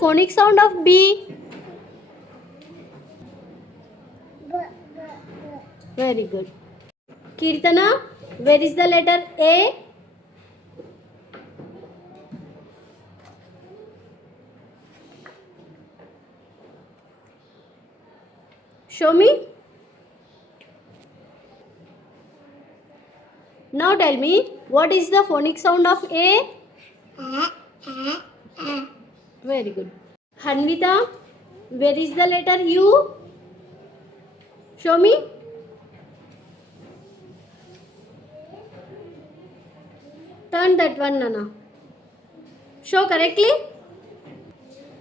phonic sound of B? Very good. Kirtana, where is the letter A? Show me. Now tell me, what is the phonic sound of A? Very good. Hanvita, where is the letter U? Show me. Turn that one, Nana. Show correctly.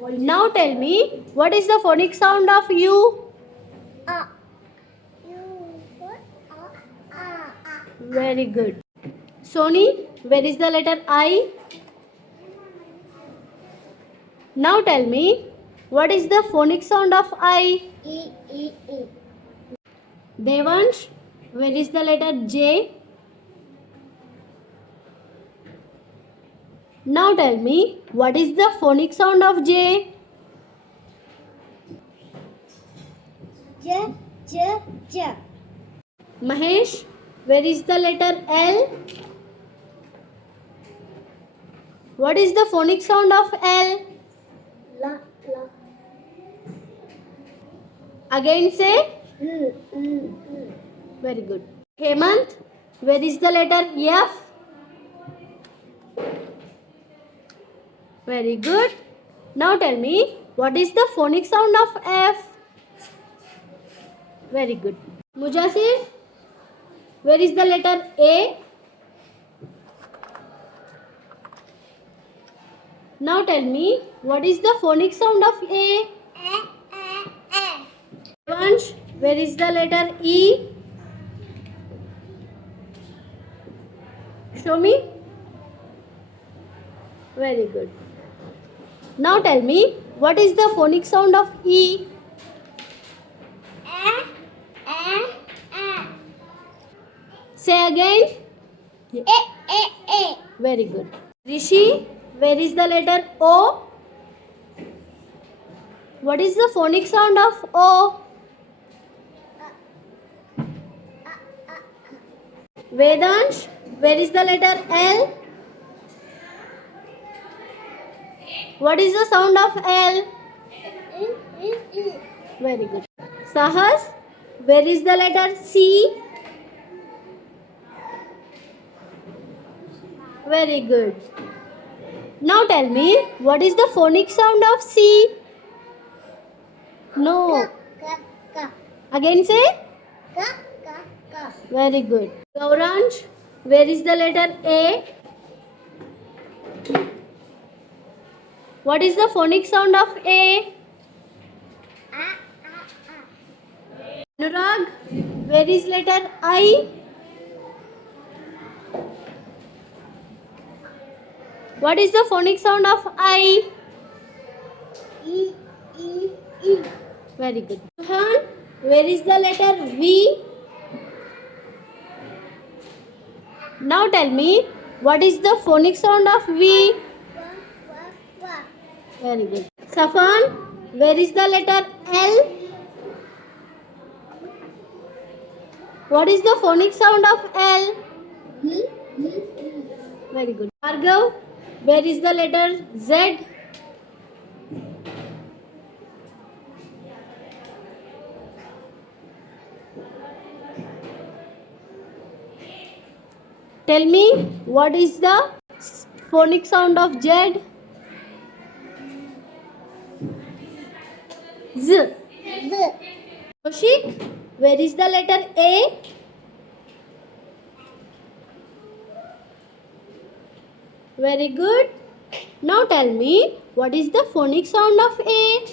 Now tell me, what is the phonic sound of U? Very good. Soni, where is the letter I? Now tell me, what is the phonic sound of I? Devansh, where is the letter J? Now tell me, what is the phonic sound of J? J. Mahesh, where is the letter L? What is the phonic sound of L? La. Again say. Very good. Hemant, where is the letter F? Very good. Now tell me, what is the phonic sound of F? Very good. Mujasir, where is the letter A? Now tell me, what is the phonic sound of A? Devansh, where is the letter E? Show me. Very good. Now tell me, what is the phonic sound of E? Say again. Very good. Rishi, where is the letter O? What is the phonic sound of O? Vedansh, where is the letter L? What is the sound of L? Very good. Sahas, where is the letter C? Very good. Now tell me, what is the phonic sound of C? No. Again say. Very good. Gauransh, where is the letter A? What is the phonic sound of A? Anurag, where is letter I? What is the phonic sound of I? Very good. Suhan, where is the letter V? Now tell me, what is the phonic sound of V? Very good. Safan, where is the letter L? What is the phonic sound of L? Very good. Bhargav, where is the letter Z? Tell me, what is the phonic sound of Z? Z. Kaushik, where is the letter A? Very good. Now tell me, what is the phonic sound of A?